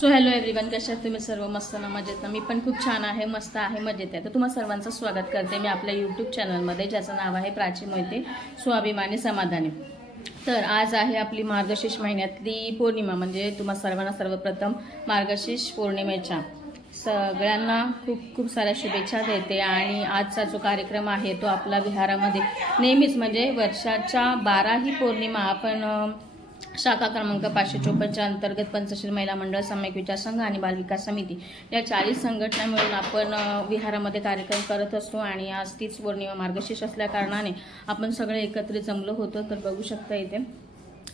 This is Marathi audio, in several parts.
सो हॅलो एव्हरीवन, कशा आहात तुम्ही सर्व? मस्त ना, मजेत ना? मी पण खूप छान आहे, मस्त आहे, मजेत आहे. तर तुम्हा सर्वांचं स्वागत करते मी आपल्या यूट्यूब चॅनलमध्ये, ज्याचं नाव आहे प्राची मोहिते स्वाभिमानी समाधानी. तर आज आहे आपली मार्गशीर्ष महिन्यातली पौर्णिमा, म्हणजे तुम्हा सर्वांना सर्वप्रथम मार्गशीर्ष पौर्णिमेच्या सगळ्यांना खूप खूप साऱ्या शुभेच्छा देते. आणि आजचा जो कार्यक्रम आहे तो आपला विहारामध्ये नेहमीच म्हणजे वर्षाच्या 12ही पौर्णिमा आपण शाखा क्रमांक 554 अंतर्गत पंचशील महिला मंडळ, सम्यक विचार संघ आणि बालविकास समिती या 40 संघटना मिळून आपण विहारामध्ये कार्यक्रम करत असतो. आणि आज तीच पौर्णिमा मार्गशीर्ष असल्या कारणाने आपण सगळे एकत्रित जमलो होतो. तर बघू शकता इथे,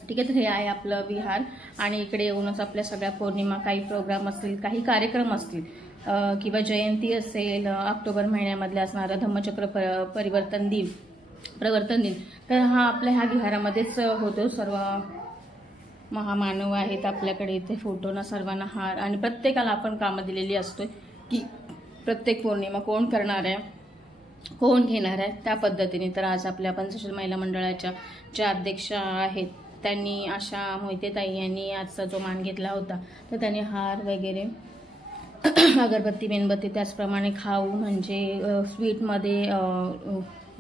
ठीक आहे. तर हे आहे आपलं विहार आणि इकडे येऊनच आपल्या सगळ्या पौर्णिमा, काही प्रोग्राम असतील, काही कार्यक्रम असतील किंवा जयंती असेल, ऑक्टोबर महिन्यामधले असणारं धम्मचक्र प्रवर्तन दिन, तर हा आपल्या ह्या विहारामध्येच होतो. सर्व महामानव आहेत आपल्याकडे इथे, फोटोना सर्वांना हार, आणि प्रत्येकाला आपण कामं दिलेली असतो की प्रत्येक पौर्णिमा कोण करणार आहे, कोण घेणार आहे, त्या पद्धतीने. तर आज आपल्या पंचशील महिला मंडळाच्या ज्या अध्यक्षा आहेत त्यांनी, आशा मोहिते ताई यांनी आजचा जो मान घेतला होता, तर त्यांनी हार वगैरे, अगरबत्ती, मेणबत्ती, त्याचप्रमाणे खाऊ म्हणजे स्वीटमध्ये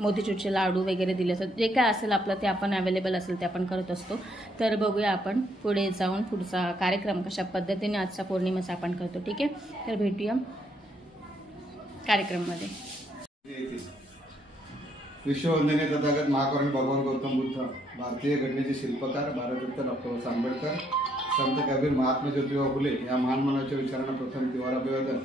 मोतीचूरचे लाडू वगैरे दिले असतात. जे काय असेल आपलं ते आपण अवेलेबल असेल ते आपण करत असतो. तर बघूया आपण पुढे जाऊन पुढचा कार्यक्रम कशा पद्धतीने आजचा पौर्णिमेचा आपण करतो, ठीक आहे. तर भेटूया कार्यक्रममध्ये. विश्ववंदनीय तथागत महाकरुणी भगवान गौतम बुद्ध, भारतीय घटनेचे शिल्पकार भारतरत्न डॉ. आंबेडकर, संत कबीर, महात्मा ज्योतिबा फुले या महामानवाच्या विचारांना प्रथम तिवार अभिवादन.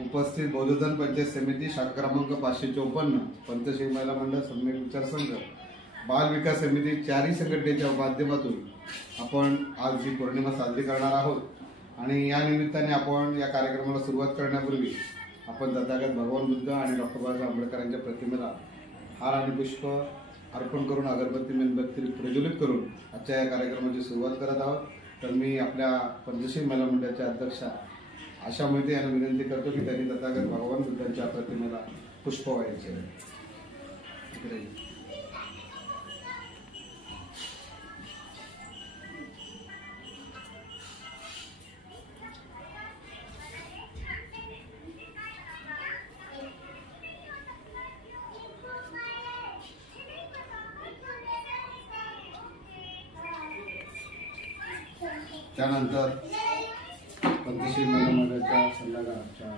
उपस्थित बौद्धधन पंचायत समिती, शाखा क्रमांक 554, पंचशील महिला मंडळ, सम्यक विचार संघ, बाल विकास समिती, 4ही संघटनेच्या माध्यमातून आपण आज ही पौर्णिमा साजरी करणार आहोत. आणि या निमित्ताने आपण या कार्यक्रमाला सुरुवात करण्यापूर्वी आपण तथागत भगवान बुद्ध आणि डॉ. बाबासाहेब आंबेडकर यांच्या प्रतिमेला हार आणि पुष्प अर्पण करून, अगरबत्ती, मेणबत्ती प्रज्वलित करून आजच्या या कार्यक्रमाची सुरुवात करत आहोत. तर मी आपल्या पंचशील महिला मंडळाच्या अध्यक्षा आशा मोहिते यांना विनंती करतो की त्यांनी तथागत भगवान बुद्धांच्या प्रतिमेला पुष्प व्हायचे. त्यानंतर पंचशील महिला मंडळाच्या सल्लागाराच्या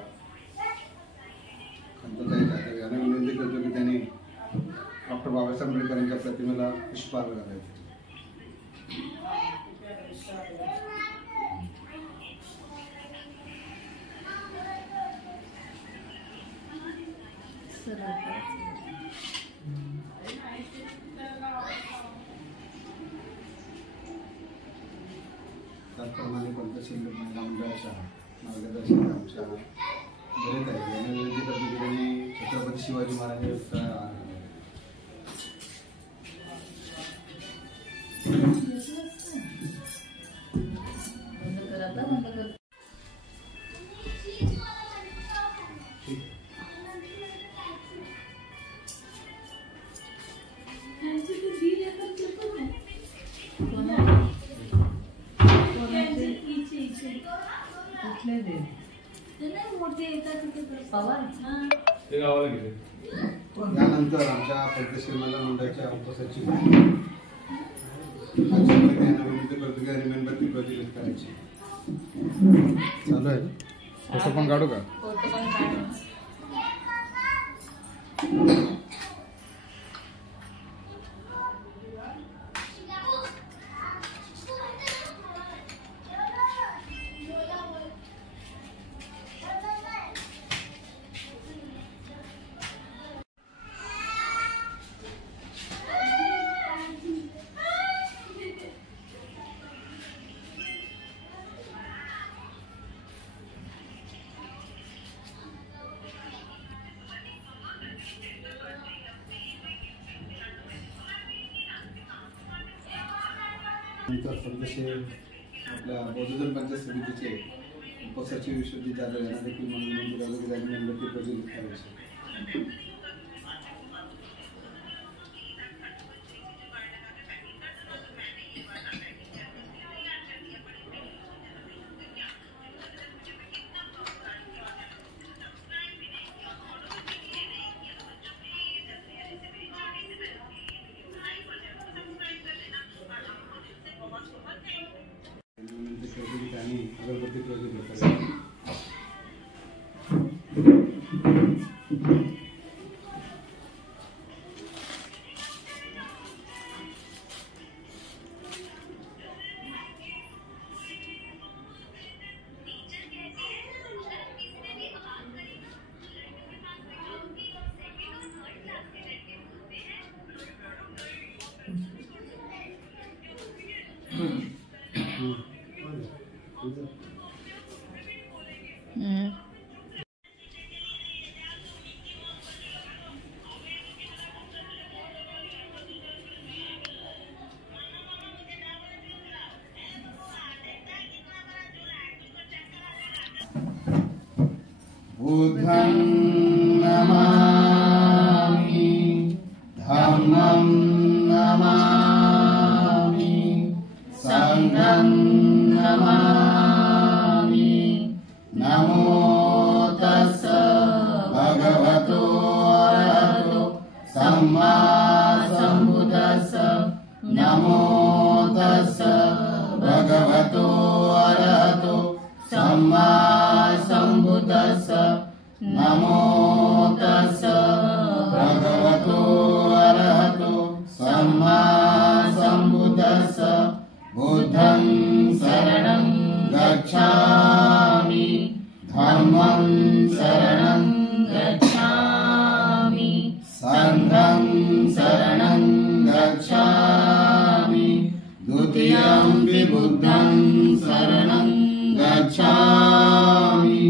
खंतताई जाधव यांना विनंती करतो की त्यांनी डॉ. बाबासाहेब आंबेडकर यांच्या प्रतिमेला पुष्पहार घालायचे. त्याचप्रमाणे पंचशील महिला मंडळाच्या मार्गदर्शक आमच्या बरेच आहे यांना विनंती करतो की त्यांनी छत्रपती शिवाजी महाराजांचा यानंतर आमच्या पंचशील महिला मंडळाच्या उपसचिव यांना विनंती करतो की मेणबत्ती प्रज्वलित करायची. चालू आहे, फोटो पण काढू का? नंतर पंचशील आपल्या बौद्धधन पंचायत समितीचे उपसचिव विश्वजित जाधव यांना देखील मेणबत्ती प्रज्वलित करायची. आणि अगरबत्ती प्रज्वलित करायची. बुद्धं नमामि धम्मं नमामि संघं नमामि. नमो तस्स भगवतो अरहतो सम्मा सम्बुद्धस्स. नमो तस्स भगवतो अरहतो सम्मा सम्बुद्धस्स. नमो तस्स भगवतो अरहतो सम्मा सम्बुद्धस्स. बुद्धं शरणं गच्छामि धम्मं शरणं गच्छामि संघं शरणं गच्छामि. द्वितीयं बुद्धं शरणं गच्छामि.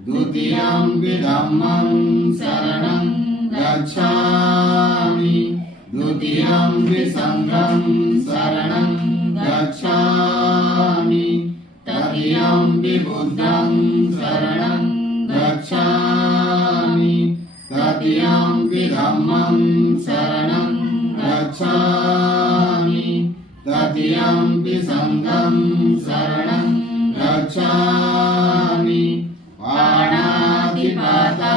द्वितीयं धम्मं शरणं गच्छामि. द्वितीयं संघं शरणं गच्छामि. तृतीयं बुद्धं शरणं गच्छामि. तृतीयं धम्मं शरणं गच्छामि. तृतीयं संघं शरणं गच्छामि. पाणातिपाता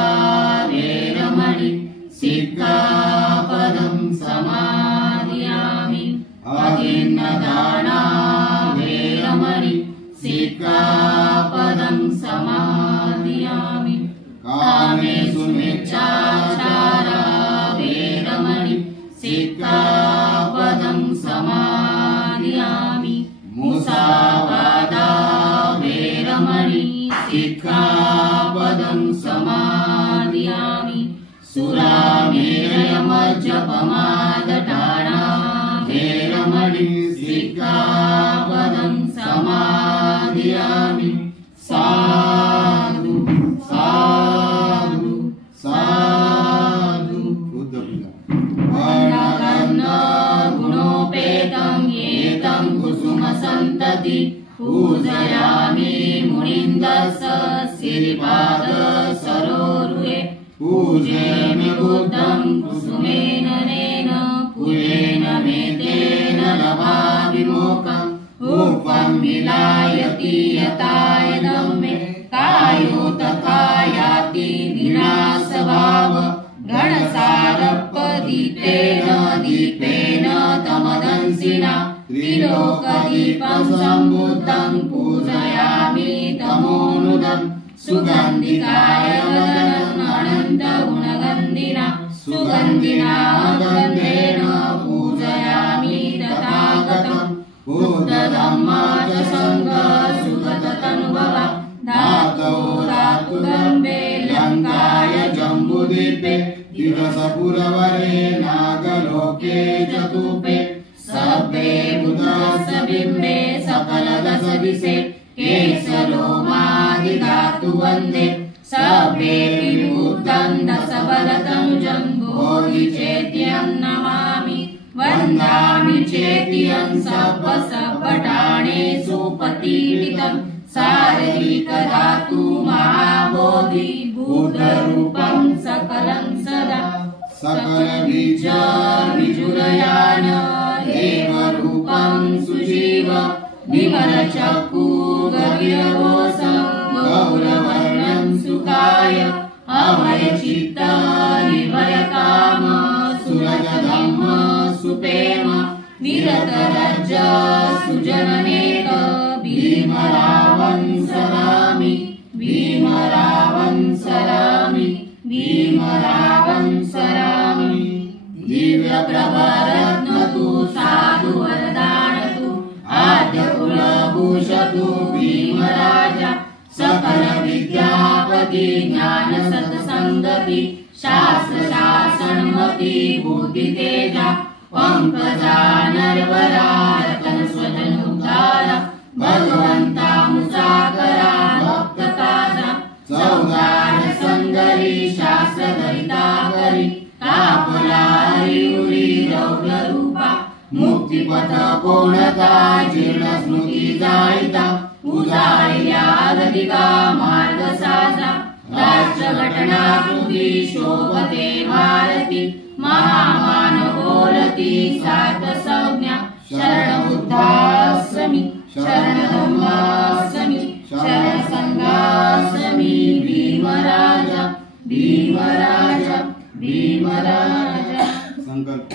वेरमणि सिक्खापदं समादयामि. अदिन्नदाना वेरमणि सिक्खापदं समादयामि. कामेषु मिच्छाचारा वेरमणि सिक्खापदं समादयामि. मुसावादा वेरमणि सिक्खापदं समादयामि. सुरामेरयमज्जपमादठाना वेरमणि सिक्खापदं समादयामि. साधु साधु साधु. वर्णगन्धगुणोपेतं एतं कुसुमसन्तति पूजयामि मुनिन्दस्स सिरिपाद सरोरुहे. पूजयामि बुद्धं कुसुमेन नेन पुरेण मेतेन लभाविमोकम्. रूपं विलायति यथायदं मे कायो तथा याति विनाशभाव. गणसारपदीपेन दीपेन तमदंसिना त्रिलोकदीपं सम्बुद्धं पूजयामि तमोनुदं. सुगन्धिकाय वदनं अनन्तगुणगन्धिना सुगन्धिना गन्धेन पूजयामि तथागतं. बुद्धधम्मा च संघ सुगततनुभवा धातौ धातुगम्भे लङ्काय जम्बुद्वीपे दिवसपुरवरे नागलोके चतुपे. सभ्ये बुद्धस्य बिम्बे सकलदशदिशे केशलोमादिधातु वन्दे. सभ्ये बुद्धं दशबलतनुजं बोधिचेत्यं नमामि. वन्दामि चेत्यं सप्तसपटाणेषु पतितं. शारीरिकधातु महाबोधि बुद्धरूपं सकलं सदा. सकलबीज विजुरयान देवरूपं सुजीव. विमलचक्षु गभीरकोशं गौरवर्णं सुखाय. अभयचित्त निर्भयकाम सुरजधम्म सुप्रेम. विरतरज सुजननेत भीमराव सकल विद्यापति ज्ञान सत्संगति शास्त्र शासनमति बुद्धि तेजा पंकजा नरवरा रतन स्वजन उद्धारा भगवंता मुसाकरा भक्त काजा चौदार संगरी शास्त्र धरिता करी तापला हरिउरी रौद्र रूपा मुक्तिपथ कोणता जीर्ण स्मृती जाळिता उजाळल्या गदिका मार्ग साजा राष्ट्र घटना कृती शोभते भारती महामानवोरती सात संज्ञा शरण बुद्धास्मी शरण धम्मास्मी शरण संघास्मी भीमराजा भीमराजा भीमराजा संकल्प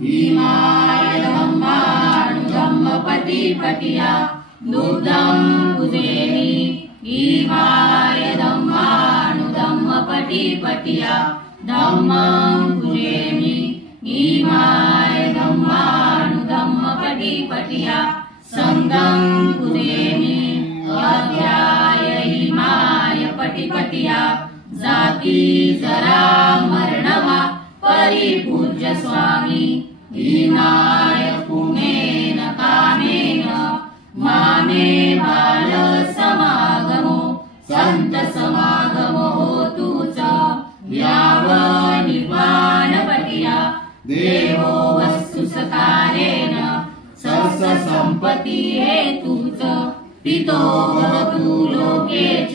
भीमाय धम्मानुधम्मपति पटिया दुग्धं कुजेमि भीमाय धम्मानुधम्मपति पटिया धम्मं कुजेमि भीमाय धम्मानुधम्मपति पटिया संघं कुजेमि अध्याय इमाय पटिपटिया जाती जरा मरणवा परिपूज्य स्वामी भीमाय पुमेन कामेन मामे बाल समागमो संत समागमो होतुच याव निर्वाण पटिया देवो वस्तु सकारेण सर्व संपत्ति हेतुच पितो भवतु लोके च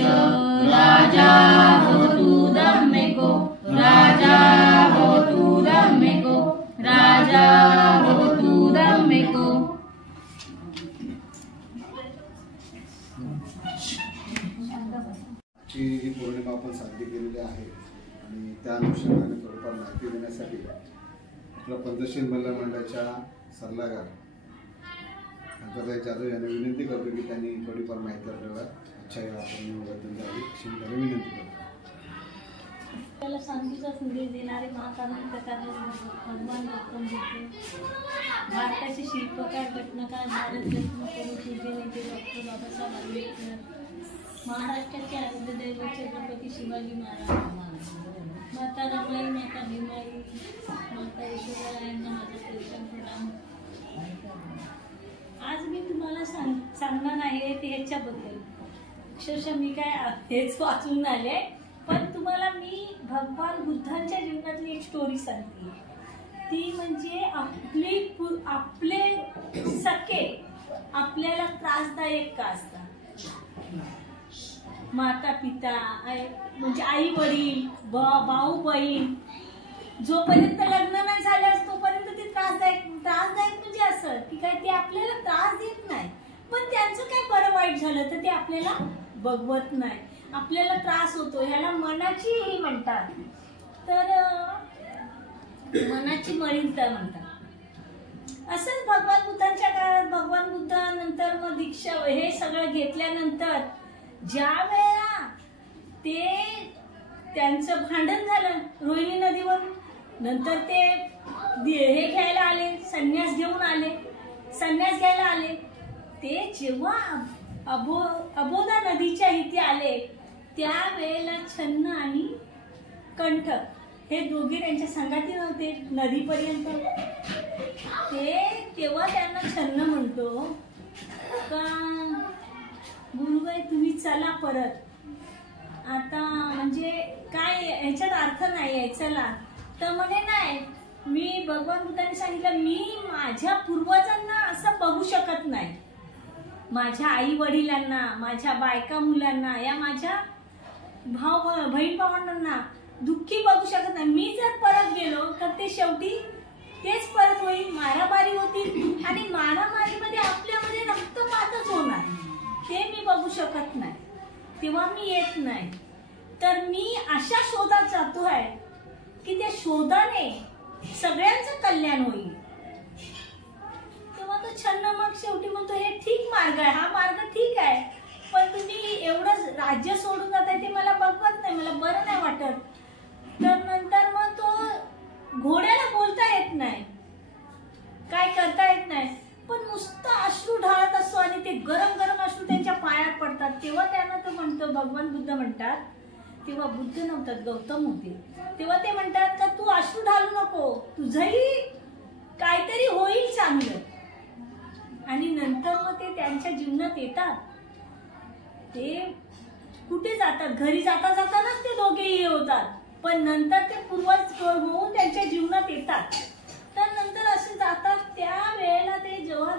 राजा भवतु धम्मिको राजा भवतु धम्मिको राजा भवतु धम्मिको ही पौर्णिमा आपण साजरी केलेली आहे आणि त्या अनुषंगाने थोडीफार माहिती देण्यासाठी आपल्या पंचशील महिला मंडळाच्या सल्लागार अंतर्गत जाधव यांना विनंती करतो की त्यांनी थोडीफार माहिती आपल्याला आजच्या या पौर्णिमेबद्दल द्यावी अशी मी त्यांना विनंती करतो. त्याला शांतीचा संदेश देणारे महाकारुणिक कथाकार भगवान गौतम बुद्ध, भारताचे शिल्पकार घटनाकार भारतरत्न करून पूज्य नेते डॉक्टर बाबासाहेब आंबेडकर, महाराष्ट्राचे आराध्य दैवत छत्रपती शिवाजी महाराज, माता रमाई, माता भीमाई, माता यशोदा यांना माझा परिश्रम प्रणाम. आज मी तुम्हाला सांगणार आहे ते ह्याच्याबद्दल. अक्षरशः मी काय हेच वाचून आले, पण तुम्हाला मी भगवान बुद्धांच्या जीवनातली एक स्टोरी सांगते. ती म्हणजे आपले सखे आपल्याला त्रासदायक का असतात. माता पिता म्हणजे आई वडील भाऊ बहीण जोपर्यंत लग्न नाही झाल्यास तोपर्यंत ते त्रासदायक म्हणजे असं की काय ते आपल्याला त्रास देत नाही, पण त्यांचं काय बरं वाईट झालं तर ते आपल्याला बघवत नाही, आपल्याला त्रास होतो. ह्याला मनाची ही म्हणतात. तर मनाची मलिनता म्हणतात. असंच भगवान बुद्धांच्या काळात भगवान बुद्धानंतर मग दीक्षा हे सगळं घेतल्यानंतर ज्या वेळेला ते त्यांचं भांडण झालं रोहिणी नदीवर, नंतर ते हे घ्यायला आले, संन्यास घ्यायला आले. ते जेव्हा अबोधा नदीच्या इथे आले त्यावेळेला छन्न आणि कंठक हे दोघे त्यांच्या संगाती नव्हते नदीपर्यंत. तेव्हा त्यांना छन्न म्हणतो का गुरुबाई तुम्ही चला परत, आता म्हणजे काय ह्याच्यात अर्थ नाही आहे, चला. तर म्हणे नाही, मी भगवान बुद्धांनी सांगितलं मी माझ्या पूर्वजांना असं बघू शकत नाही, माझ्या आई वडिलांना, माझ्या बायका मुलांना, या माझ्या बहीण भावांना दुःखी बघू शकत नाही. मी जर परत गेलो तर ते शेवटी तेच परत होईल, मारामारी होतील आणि मारामारीमध्ये आपल्यामध्ये रक्तपातच होणार, ते मी बघू शकत नाही. तेव्हा मी येत नाही. तर मी अशा शोधात जातो आहे की त्या शोधाने सगळ्यांचं कल्याण होईल. तेव्हा तो छन्न मग शेवटी म्हणतो हे ठीक मार्ग आहे, हा मार्ग ठीक आहे, पण तुम्ही एवढं राज्य सोडून जाताय ते मला बघवत नाही, मला बरं नाही वाटत. तर नंतर मग तो घोड्याला बोलता येत नाही, काय करता येत नाही, पण नुसतं अश्रू ढाळत असतो आणि ते गरम गरम अश्रू त्यांच्या पायात पडतात. तेव्हा तेव्हा त्यांना तो म्हणतो, भगवान बुद्ध म्हणतात, तेव्हा बुद्ध नव्हतात, गौतम होते, तेव्हा ते म्हणतात का तू अश्रू ढालू नको, तुझंही काहीतरी होईल चांगलं. आणि नंतर मग ते त्यांच्या जीवनात येतात. ते कुठे जातात, घरी जाता जातानाच ते दोघेही होतात, पण नंतर ते पूर्वज होऊन त्यांच्या जीवनात येतात. तर नंतर असे जातात, त्या वेळेला ते जेव्हा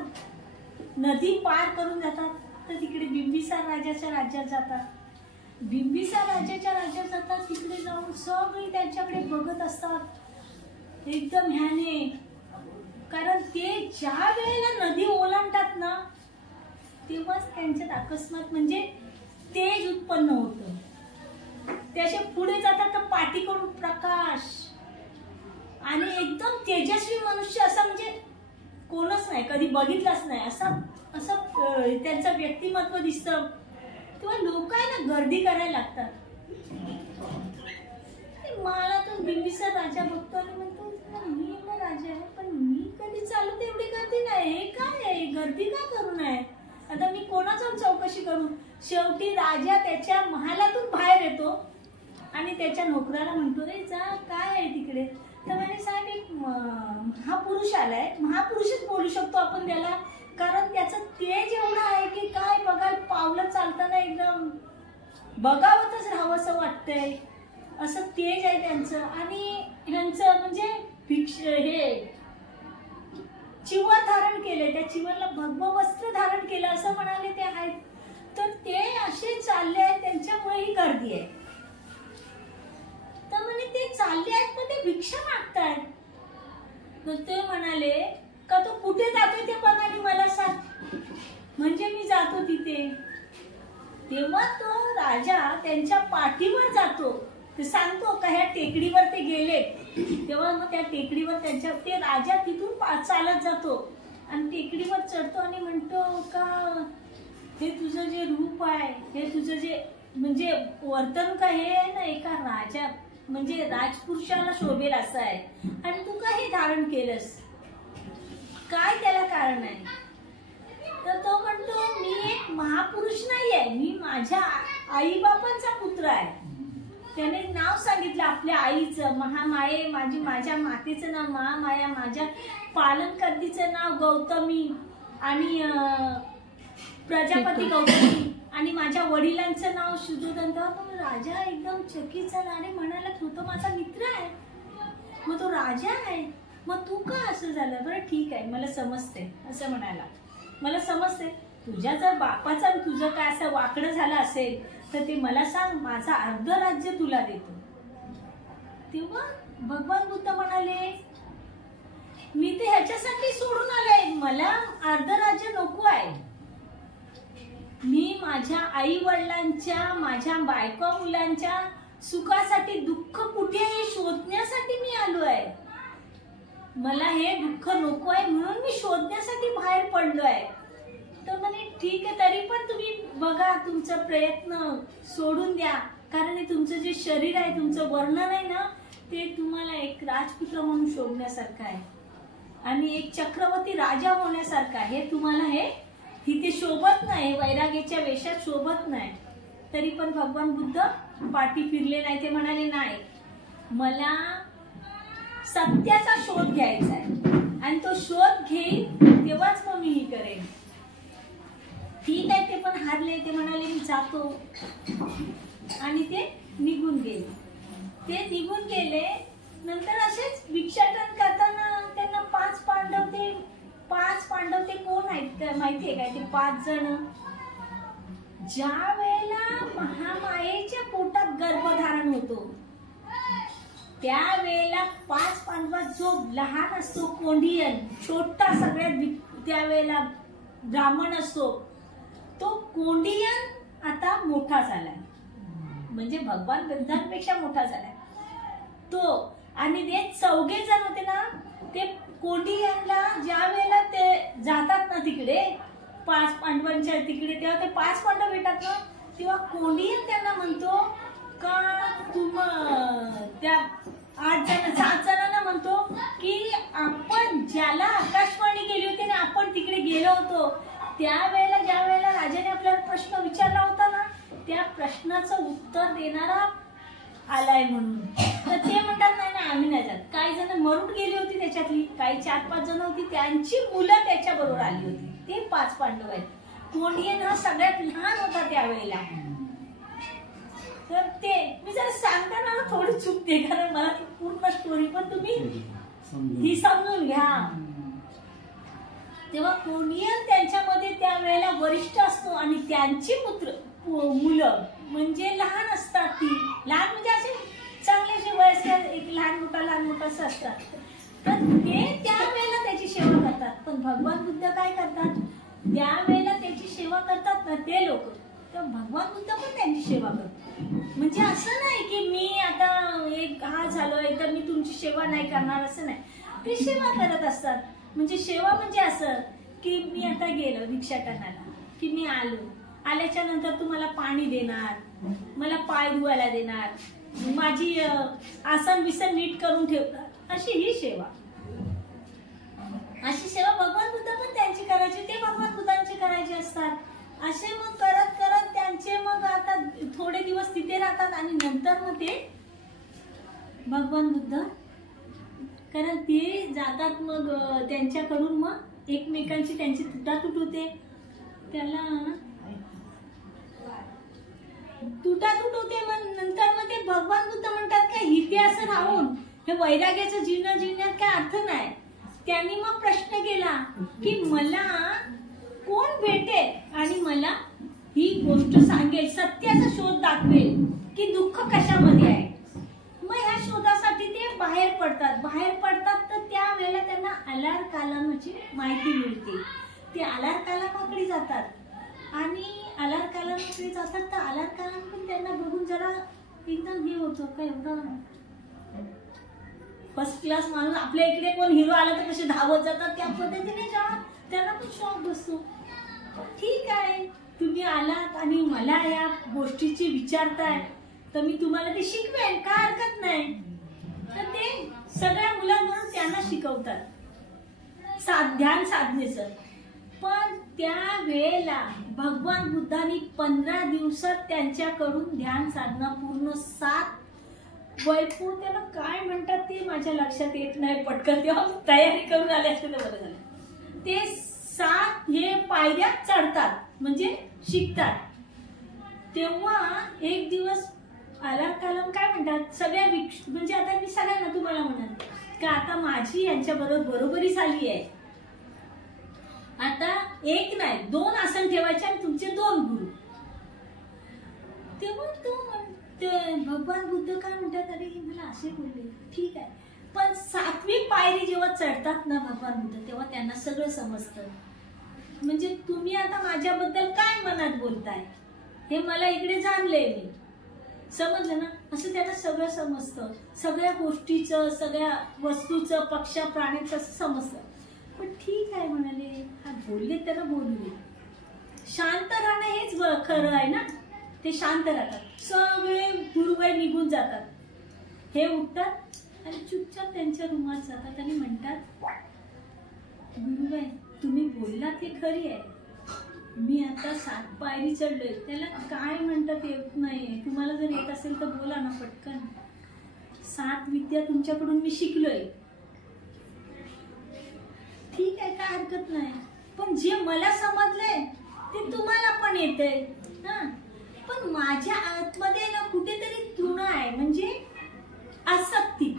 नदी पार करून जातात तर तिकडे बिंबिसार राजाच्या राज्यात जातात. बिंबिसार राजाच्या राज्यात जातात, तिकडे जाऊन सगळी त्यांच्याकडे बघत असतात एकदम ह्याने, कारण ते ज्या वेळेला नदी ओलांडतात ना तेव्हाच त्यांच्यात अकस्मात म्हणजे तेज उत्पन्न होतं. ते असे पुढे जातात तर पाठीकडून प्रकाश आणि एकदम तेजस्वी मनुष्य असा म्हणजे कोणच नाही, कधी बघितलाच नाही असं त्यांचं व्यक्तिमत्व दिसतं. तेव्हा लोक आहे ना गर्दी करायला लागतात. मला तो बिंबिसार राजा बघतो आणि म्हणतो मी ना राजा आहे, पण मी कधी चालत एवढी गर्दी नाही, हे काय आहे, गर्दी का करू नये, आता मी कोणाचं चौकशी करू. शेवटी राजा त्याच्या महालातून बाहेर येतो आणि त्याच्या नोकराला म्हणतो, रे जा काय आहे तिकडे. तर म्हणे साहेब एक महापुरुष आलाय, महापुरुषच बोलू शकतो आपण त्याला, कारण त्याचं तेज एवढं आहे की काय बघाल, पावलं चालताना एकदम बघावतच राहावंसं वाटतंय, असं तेज आहे त्यांचं. आणि ह्यांचं म्हणजे हे चिवर धारण केलंय, त्या चिवरला भगव वस्त्र धारण केलं असं म्हणाले ते आहेत. तर ते असे चालले आहेत, त्यांच्यामुळे ही गर्दी आहे. तर म्हणे ते चालले आहेत पण ते भिक्षा मागतायत. तर ते म्हणाले का तो कुठे जातोय ते पण आणि मला सांग, म्हणजे मी जातो तिथे. तेव्हा तो राजा त्यांच्या पाठीवर जातो, ते सांगतो का ह्या टेकडीवर ते गेले. तेव्हा मग त्या टेकडीवर त्यांच्या ते राजा तिथून चालत जातो आणि टेकडीवर चढतो आणि म्हणतो का हे तुझं जे रूप आहे, हे तुझं जे म्हणजे वर्तणूक आहे ना एका राजा म्हणजे राजपुरुषाला शोभेल असं आहे, आणि तू का हे धारण केलंस, काय त्याला कारण आहे. तर तो म्हणतो मी एक महापुरुष नाहीये, मी माझ्या आई बापांचा पुत्र आहे. त्याने नाव सांगितलं आपल्या आईचं, महामाये, माझ्या मातेचं नाव महामाया, माझ्या पालनकर्तीचं नाव गौतमी आणि प्रजापती गौतमी, आणि माझ्या वडिलांचं नाव शुद्धोधन. तर राजा एकदम चकित झाला आणि म्हणाला तू तर माझा मित्र आहे, मग तो राजा आहे, मग तू का असं झालं. बरं ठीक आहे मला समजते, असं म्हणाला, मला समजते तुझ्या जर बापाचं आणि तुझं काय असं वाकडं झालं असेल तर ते मला सांग, माझा अर्ध राज्य तुला देतो. तेव्हा भगवान बुद्ध म्हणाले मी ते ह्याच्यासाठी सोडून आलोय, मला अर्ध राज्य नको आहे. मी माझ्या आई वडिलांच्या, माझ्या बायका मुलांच्या सुखासाठी दुःख कुठेही शोधण्यासाठी मी आलो आहे. मला हे दुःख नको आहे म्हणून मी शोधण्यासाठी बाहेर पडलोय. तर म्हणे ठीक आहे, तरी पण तुम्ही बघा तुमचा प्रयत्न सोडून द्या, कारण हे तुमचं जे शरीर आहे, तुमचं वर्णन आहे ना, ते तुम्हाला एक राजपुत्र म्हणून शोभण्यासारखं आहे आणि एक चक्रवर्ती राजा होण्यासारखं आहे. हे तुम्हाला हे तिथे शोभत नाही, वैराग्याच्या वेशात शोभत नाही. तरी पण भगवान बुद्ध पाठी फिरले नाही. ते म्हणाले नाही, मला सत्याचा शोध घ्यायचा आहे आणि तो शोध घेईन तेव्हाच मग मी ही करेन. ठीक आहे, ते पण हारले. ते म्हणाले मी जातो आणि ते निघून गेले. ते निघून गेले. नंतर असेच भिक्षाटन करताना त्यांना पाच पांडव ते कोण आहेत माहितीये काय, ते 5 जण ज्या वेळेला महामायेच्या पोटात गर्भधारण होतो त्या वेळेला 5 पांडवात जो लहान असतो कोंडियन, छोटा सगळ्यात त्यावेळेला ब्राह्मण असतो, तो कोंडियन आता मोठा झालाय, म्हणजे भगवान बुद्धांपेक्षा मोठा झालाय तो. आणि ते 4 जण होते ना, ते कोंडियनला ज्या वेळेला ते जातात ना तिकडे 5 पांडवांच्या तिकडे, तेव्हा ते 5 पांडव भेटतात ना, तेव्हा कोंडियन त्यांना म्हणतो का त्या 7 जणांना म्हणतो की आपण ज्याला आकाशवाणी केली होती ना, आपण तिकडे गेलो होतो, त्यावेळेला ज्या वेळेला राजाने आपल्याला प्रश्न विचारला होता ना, त्या प्रश्नाचं उत्तर देणारा आलाय म्हणून. तर ते म्हणतात नाही ना आम्ही नाही जात. काही जण मरून गेली होती त्याच्यातली, काही 4-5 जण होती, त्यांची मुलं त्याच्या बरोबर आली होती. ते 5 पांडव आहेत. कोंडियन हा सगळ्यात लहान होता त्यावेळेला. तर ते मी जरा सांगताना ना थोडी चुकते, कारण मला पूर्ण स्टोरी पण तुम्ही ही समजून घ्या. तेव्हा कोंडियन त्यांच्यामध्ये त्यावेळेला वरिष्ठ असतो आणि त्यांची मुलं म्हणजे लहान असतात. ती लहान म्हणजे असे चांगले वयस्कर, एक लहान मोठा असं असतात. तर ते त्यावेळेला त्याची सेवा करतात. पण भगवान बुद्ध काय करतात, त्यावेळेला त्याची सेवा करतात ना ते लोक, तर भगवान बुद्ध पण त्यांची सेवा करतात. म्हणजे असं नाही की मी आता एक झालोय तर मी तुमची सेवा नाही करणार, असं नाही. ते सेवा करत असतात. म्हणजे सेवा म्हणजे असं की मी आता गेलो भिक्षाटनाला, की मी आल्याच्या नंतर तुम्हाला पाणी देणार, मला पाय धुवायला देणार, माझी आसन बिसन नीट करून ठेवणार, अशी ही सेवा. अशी सेवा भगवान बुद्ध पण त्यांची करायची, ते भगवान बुद्धांचे करायचे असतात. असे मग करत करत त्यांचे मग आता थोडे दिवस तिथे राहतात आणि नंतर मग ते भगवान बुद्ध, कारण ते जातात मग त्यांच्याकडून मग एकमेकांची त्यांची तुटातूट होते. त्याला तुटातूट होते. मग नंतर मग ते भगवान बुद्ध म्हणतात का इथे असं राहून हे वैराग्याचं जीवन जिण्यात काय अर्थ नाही. त्यांनी मग प्रश्न केला की मला कोण भेटेल आणि मला ही गोष्ट सांगेल, सत्याचा शोध दाखवेल की दुःख कशामध्ये आहे. मग ह्या शोधासाठी ते बाहेर पडतात. तर त्यावेळेला त्यांना अलार कालामाची माहिती मिळते. ते अलार कालामाकडे जातात आणि अलार कालामाकडे जातात. तर अलार कालाम पण त्यांना बघून जरा एकदम हे होतं का, एवढं फर्स्ट क्लास माणूस, आपल्या इकडे कोण हिरो आला तर कसे धावत जातात त्या पद्धतीने त्यांना पण शॉक बसतो. ठीक आहे, तुम्ही आलात आणि मला या गोष्टीची विचारताय तर मी तुम्हाला ते शिकवेन, काय हरकत नाही. तर ते सगळ्या मुलांवरून त्यांना शिकवतात ध्यान साधनेचं. पण त्या वेळेला भगवान बुद्धांनी 15 दिवसात त्यांच्याकडून ध्यान साधना पूर्ण 7 वैपूर, त्याला काय म्हणतात ते माझ्या लक्षात येत नाही पटकन, तेव्हा तयारी करून आले असते तर बरं झालं. ते 7 हे पायऱ्या चढतात म्हणजे शिकतात. तेव्हा एक दिवस अलार कालाम काय म्हणतात, सगळ्या म्हणजे आता मी सगळ्यांना तुम्हाला म्हणाल का आता माझी यांच्या बरोबरी झाली आहे, आता 1 नाही 2 आसन ठेवायचे आणि तुमचे 2 गुरु. तेव्हा भगवान बुद्ध काय म्हणतात, अरे मला असे बोलले, ठीक आहे. पण 7वी पायरी जेव्हा चढतात ना भगवान बुद्ध, तेव्हा त्यांना सगळं समजतं. म्हणजे तुम्ही आता माझ्याबद्दल काय मनात बोलताय हे मला इकडे जाणलंय, मी समजलं ना, असं त्यांना सगळं समजतं. सगळ्या गोष्टीचं, सगळ्या वस्तूचं, पक्ष प्राण्यांचं असं समजतं. पण ठीक आहे म्हणाले, हा बोलले त्यांना बोलू दे. शांत राहणं हेच खरं आहे ना. ते शांत राहतात. सगळे गुरुबाई निघून जातात. हे उठतात आणि चुपचाप त्यांच्या रूमात जातात आणि म्हणतात, गुरुबाई तुम्ही बोललात ते खरी आहे, मी आता 7 पायरी चढलोय. त्याला काय म्हणतात येत नाही, तुम्हाला जर येत असेल तर बोला ना पटकन. 7 विद्या तुमच्याकडून मी शिकलोय, ठीक आहे, काय हरकत नाही. पण जे मला समजलंय ते तुम्हाला पण येतंय ना. पण माझ्या आतमध्ये ना कुठेतरी तृण आहे, म्हणजे आसक्ती,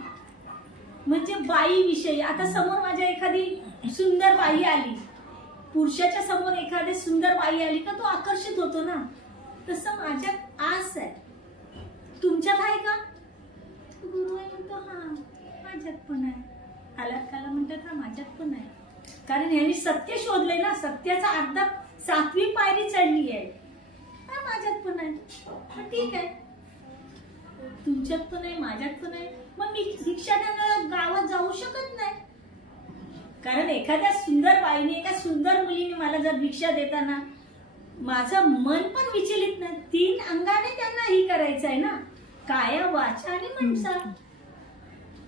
म्हणजे बाईविषयी. आता समोर माझ्या एखादी सुंदर बाई आली, पुरुषाच्या समोर एखादी सुंदर बाई आली का तो आकर्षित होतो ना, तसं माझ्यात आस आहे. तुमच्यात आहे का? गुरु म्हणतो हा माझ्यात पण आहे. अलार कालाम म्हणतात हा माझ्यात पण आहे, कारण ह्यांनी सत्य शोधलंय ना, सत्याचा अर्धा 7वी पायरी चढली आहे. हा माझ्यात पण आहे. मग ठीक आहे, तुमच्यात पण आहे, माझ्यात पण आहे. मग मी भिक्षाटनाला गावात जाऊ शकत नाही, कारण एखाद्या सुंदर बाईने, एका सुंदर मुलीने मला जर भिक्षा देताना माझं मन पण विचलित नाही. 3 अंगाने त्यांना ही करायचं आहे ना, काया वाचा आणि मनसा.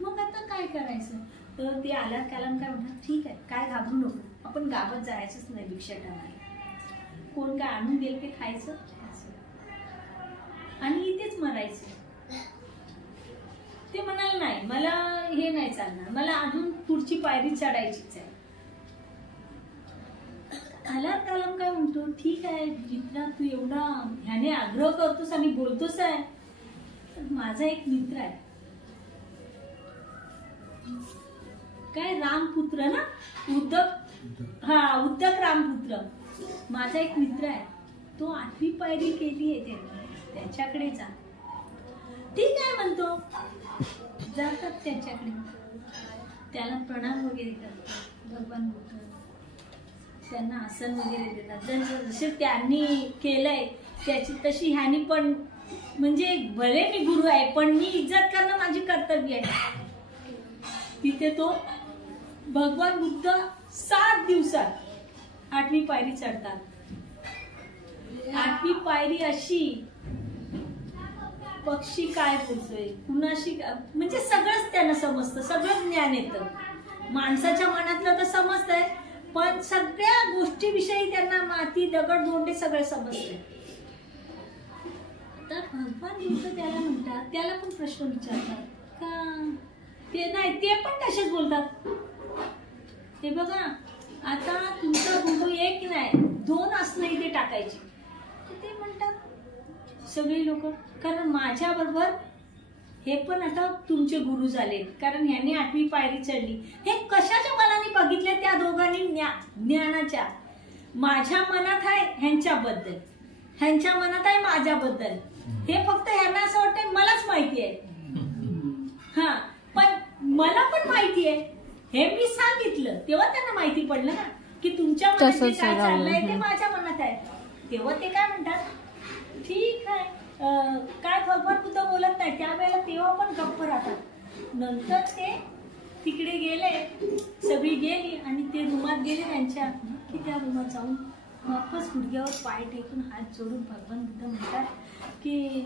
मग आता काय करायचं? तर ते अलार कालाम काय म्हणतात, ठीक आहे, काय घाबरू नको, आपण गावात जायचंच नाही भिक्षाटनाला. कोण काय आणून देईल ते खायचं. मला हे नाही चालणार, मला अजून पुढची पायरी चढायचीच आहे. आला कलम काय म्हणतो, ठीक आहे जितना तू एवढा ह्याने आग्रह करतोस आणि बोलतोस आहे, तर माझा एक मित्र आहे, काय रामपुत्र ना, उद्धक रामपुत्र, माझा एक मित्र आहे, तो 8वी पायरी केली आहे त्याने, त्याच्याकडे जा. ठीक आहे म्हणतो, जातात त्याच्याकडे, त्याला प्रणाम वगैरे करतात, भगवान बुद्ध त्यांना आसन वगैरे देतात. जसे त्यांनी केलंय त्याची तशी ह्यानी पण, म्हणजे भले मी गुरु आहे पण मी इज्जत करणं माझी कर्तव्य आहे. तिथे तो भगवान बुद्ध 7 दिवसात 8वी पायरी चढतात. 8वी पायरी अशी, पक्षी काय बोलतोय, कुणाशी, म्हणजे सगळंच त्यांना समजतं, सगळं ज्ञान येतं. माणसाच्या मनातलं तर समजतंय, पण सगळ्या गोष्टीविषयी त्यांना माती, दगड, दोंडे सगळे समजते. तर भगवान बुद्ध त्याला म्हणतात, त्याला पण प्रश्न विचारतात का, ते नाही, ते पण तसेच बोलतात. हे बघा, आता तुमचा गुरु एक नाही 2 असणं इथे टाकायची. ते म्हणतात सगळे लोक, कारण माझ्या बरोबर हे पण आता तुमचे गुरु झाले, कारण ह्यांनी 8वी पायरी चढली. हे कशाच्या मनाने बघितले त्या दोघांनी, ज्ञानाच्या. माझ्या मनात आहे ह्यांच्याबद्दल, ह्यांच्या मनात आहे माझ्याबद्दल. हे फक्त ह्यांना असं वाटतं मलाच माहिती आहे. हा, पण मला पण माहिती आहे, हे मी सांगितलं तेव्हा त्यांना माहिती पडलं ना की तुमच्या मनात जे काय चाललंय ते माझ्या मनात आहे. तेव्हा ते काय म्हणतात, ठीक आहे, काय भगवान बुद्ध बोलत नाही त्यावेळेला, तेव्हा पण गप्प राहतात. नंतर ते तिकडे गेले, सगळी गेली आणि ते रूमात गेले त्यांच्या, की त्या रूमात जाऊन वापस गुडघ्यावर पाय टेकून हात जोडून भगवान बुद्ध म्हणतात की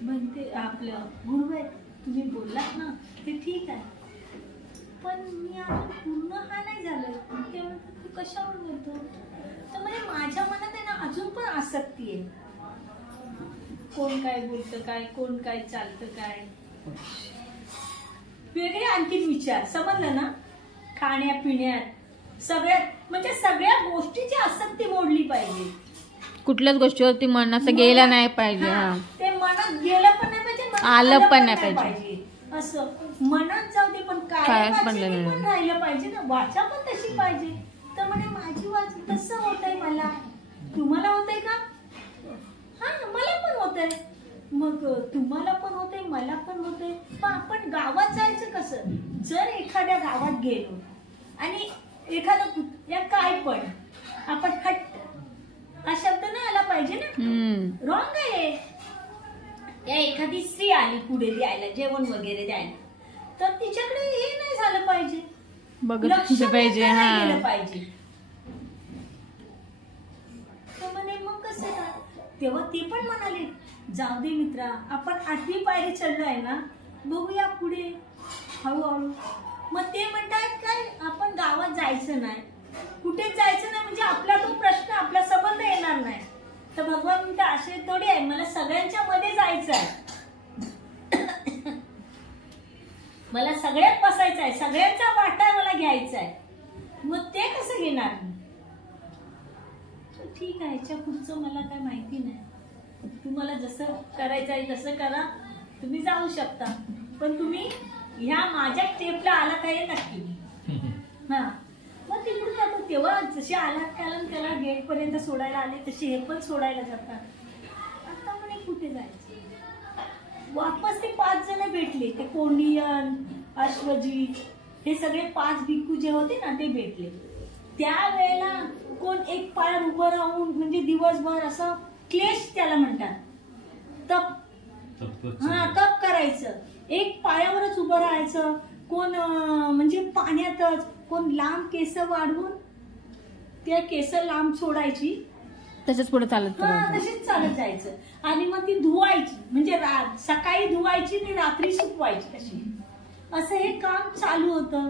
म्हणते, आपलं गुरु आहे, तुम्ही बोललात ना ते ठीक आहे, पण मी आता पूर्ण हा नाही झालं. ते म्हणतात तू कशावर बोलतो, तर म्हणजे माझ्या मनात आहे ना अजून पण आसक्ती आहे, कोण काय बोलतं काय, कोण काय चालतं काय, वेगळे आणखीन विचार. समजलं ना, खाण्यापिण्यात सगळ्यात, म्हणजे सगळ्या गोष्टीची आसक्ती मोडली पाहिजे. कुठल्याच गोष्टीवरती मन असं गेलं नाही पाहिजे, ते मनात गेलं पण नाही पाहिजे, आलं पण नाही पाहिजे. असं मनात जाऊ दे, पण काय पण राहिलं पाहिजे ना, वाचा पण तशी पाहिजे. तर म्हणे माझी वाच तसं होतंय, मला तुम्हाला होतंय का, हा मला पण होतंय, मग तुम्हाला पण होतंय, मला पण होतंय. पण आपण गावात जायचं कसं, जर एखाद्या गावात गेलो आणि एखादं या काय पण आपण हट्ट हा शब्द नाही आला पाहिजे ना, रॉंग आहे. या एखादी स्त्री आली पुढे द्यायला, जेवण वगैरे द्यायला, तर तिच्याकडे हे नाही झालं पाहिजे, लक्ष पाहिजे. तर म्हणे मग कसं काय, तेव्हा ते पण म्हणाले जाऊ दे मित्रा, आपण 8वी पायरी चढलोय ना, बघूया पुढे हळूहळू. मग ते म्हणतात काय, आपण गावात जायचं नाही, कुठेच जायचं नाही, म्हणजे आपला तो प्रश्न, आपला संबंध येणार नाही. तर भगवान म्हणते असे थोडी आहे, मला सगळ्यांच्या मध्ये जायचं आहे, मला सगळ्यात बसायचं आहे, सगळ्यांचा वाटा मला घ्यायचा आहे. मग ते कसं घेणार मी, ठीक आहे याच्या पुढचं मला काय माहिती नाही, तुम्हाला जसं करायचं आहे तसं करा, तुम्ही जाऊ शकता, पण तुम्ही ह्या माझ्या स्टेपला आला काय नक्की. हा, मग तिकडून जातो. तेव्हा जसे आलात त्याला गेट पर्यंत सोडायला आले, तसे हे पण सोडायला जातात. आता म्हणे कुठे जायचं, वापस ते 5 जण भेटले, ते कोंडियन, अश्वजीत, हे सगळे 5 भिक्खू जे होते ना ते भेटले. त्यावेळेला कोण एक पायावर उभं राहून, म्हणजे दिवसभर असं क्लेश त्याला म्हणतात, तप करायचं, एक पायावरच उभं राहायचं, कोण म्हणजे पाण्यातच, कोण लांब केस वाढवून त्या केस लांब सोडायची, तसेच पुढे चालत तशीच चालत जायचं, आणि मग ती धुवायची, म्हणजे सकाळी धुवायची आणि रात्री सुकवायची, तशी असं हे काम चालू होतं.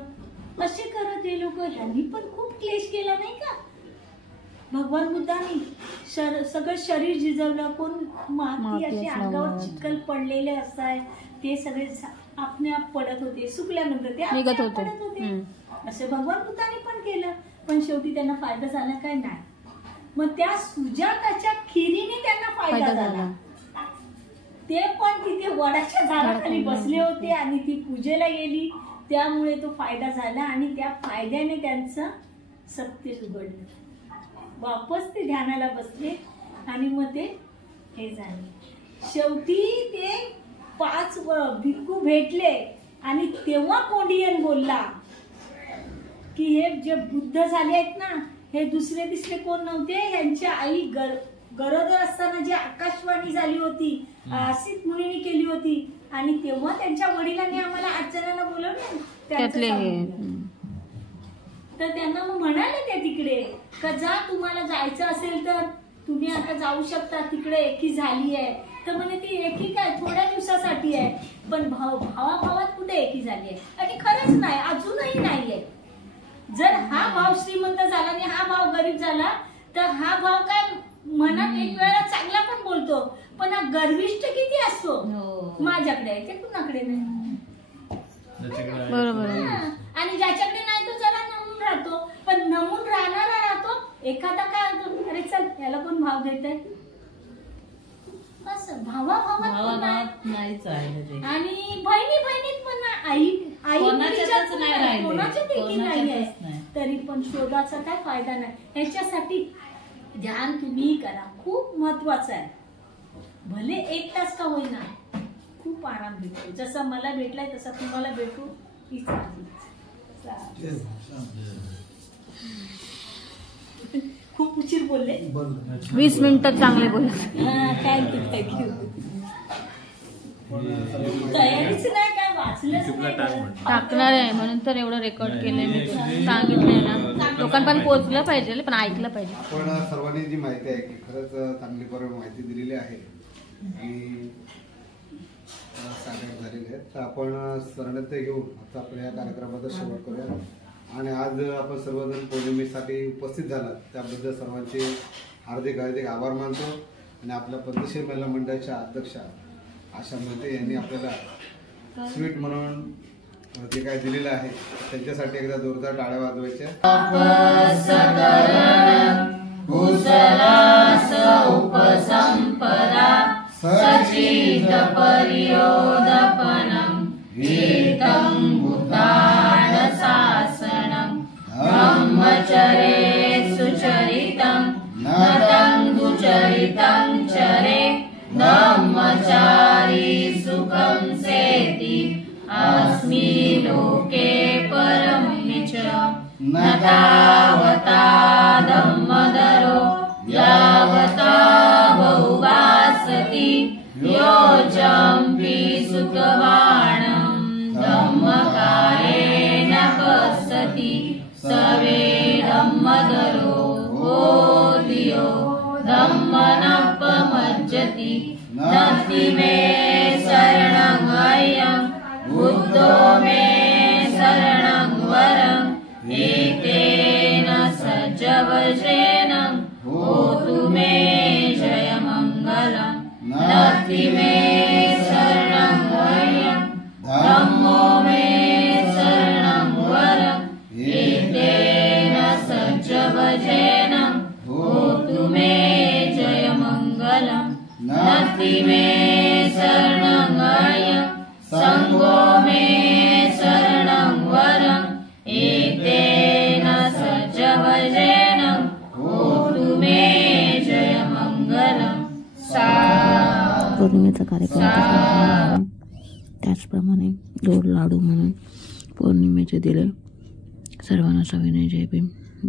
असे करत हे लोक, ह्यांनी पण खूप क्लेश केला नाही का भगवान बुद्धांनी सगळं शरीर झिजवलं, कोण माती अशी अंगावर चिखल पडलेले असताय ते सगळे आपले आप पडत होते, सुकल्यानंतर ते निघत आपले आप पडत होते. असं भगवान बुद्धांनी पण केलं, पण शेवटी त्यांना फायदा झाला काय? नाही. मग त्या सुजाताच्या खिरीने त्यांना फायदा झाला. ते पण तिथे वडाच्या झाडाखाली बसले होते आणि ती पूजेला गेली, त्यामुळे तो फायदा झाला आणि त्या फायद्याने त्यांचं सत्य उघडलं. वापस ते ध्यानाला बसले आणि मग ते हे झाले. शेवटी ते 5 भिक्खू भेटले आणि तेव्हा कोंडियन बोलला की हे जे बुद्ध झाले आहेत ना, हे दुसरे तिसरे कोण नव्हते, यांच्या आई गरोदर असताना जी आकाशवाणी झाली होती, असित मुनीने केली होती, आणि तेव्हा त्यांच्या वडिलांनी आम्हाला 8 जणांना बोलवले त्यातले. तर त्यांना मग म्हणाले ते तिकडे का जा, तुम्हाला जायचं असेल तर तुम्ही आता जाऊ शकता, तिकडे एकी झाली आहे. तर म्हणे ती एकी काय थोड्या दिवसासाठी आहे, पण भावाभावात कुठे एकी झाली आहे? आणि खरंच नाही, अजूनही नाहीये. जर हा भाव श्रीमंत झाला आणि हा भाव गरीब झाला तर हा भाव काय मनात एक वेळा चांगला पण बोलतो, पण हा गर्विष्ठ किती असतो, माझ्याकडे आहे ते कुणाकडे नाही. बरोबर. आणि ज्याच्याकडे नाही तो जरा नमून राहतो, पण नमून राहणारा राहतो. एखादा काय होतो, अरे चल याला कोण भाव देत आहे, असं भावाभावात नाहीच आहे. आणि बहिणीत पण आई कोणाच्या देखील नाही आहे, तरी पण शोधाचा काय फायदा नाही. ह्याच्यासाठी ध्यान तुम्ही करा, खूप महत्वाचं आहे. भले 1 तास का होईना, खूप आराम भेटतो. जसा मला भेटलाय तसा तुम्हाला भेटू ही खूप उशीर बोलले, 20 मिनिटं चांगले बोलले. थँक्यू. तयारीच नाही काय, वाचलंच नाही. टाकणार आहे म्हणून तर एवढं रेकॉर्ड केलंय मी, सांगितलंय ना, लोकांपर्यंत पोहोचलं पाहिजे पण ऐकलं पाहिजे. आपण सर्वांनी जी माहिती आहे की खरंच चांगली बरोबर माहिती दिलेली आहे आणि सागर झालेले आहेत. तर आपण स्मरणात घेऊन आता आपण या कार्यक्रमाचा शेवट करूया. आणि आज आपण सर्वजण पौर्णिमेसाठी उपस्थित झालात त्याबद्दल सर्वांचे हार्दिक आभार मानतो. आणि आपल्या पद्धतशीर महिला मंडळाच्या अध्यक्षा आशा मोहिते यांनी आपल्याला स्वीट म्हणून जे काय दिलेलं आहे त्यांच्यासाठी एकदा जोरदार टाळ्या वाजवायच्या. ब्रह्मचर्ये सुचरितं नतं दुचरितं चरे ब्रह्मचारी सुखं सेति अस्मि लोके परमे च न तावता धम्मदरो यावता बहुवासति योजम्पि सुखवाणं धम्मकारेण पश्यति सवे धम्मदरो होदियो धम्मनपमज्जति नति मे शरणं अयं बुद्धो मे शरणं वरं एतेन सज्जवशेन होतु मे जयमङ्गलं नति मे शरणं अयं धम्मो मे शरणं वरं एतेन सज्जवशेन होतु मे जयमङ्गलं नति मे शरणं अयं संगो मे शरणं वरं एतेन सज्जवशेन होतु मे जयमङ्गलं. पौर्णिमेचा कार्यक्रम त्याचप्रमाणे गोड लाडू म्हणून पौर्णिमेचे दिले. सर्वांना सविनय जय भीम,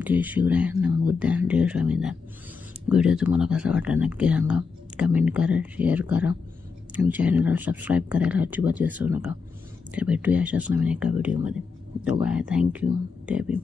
जय शिवराय, नमो बुद्धाय, जय स्वामीनाथ. व्हिडिओ तुम्हाला कसा वाटला नक्की सांगा, कमेंट करा, शेअर करा आणि चॅनलला सबस्क्राईब करायला अजिबात विसरू नका. तर भेटूया अशाच नवीन एका व्हिडिओमध्ये. तो बाय, थँक्यू, जय भीम.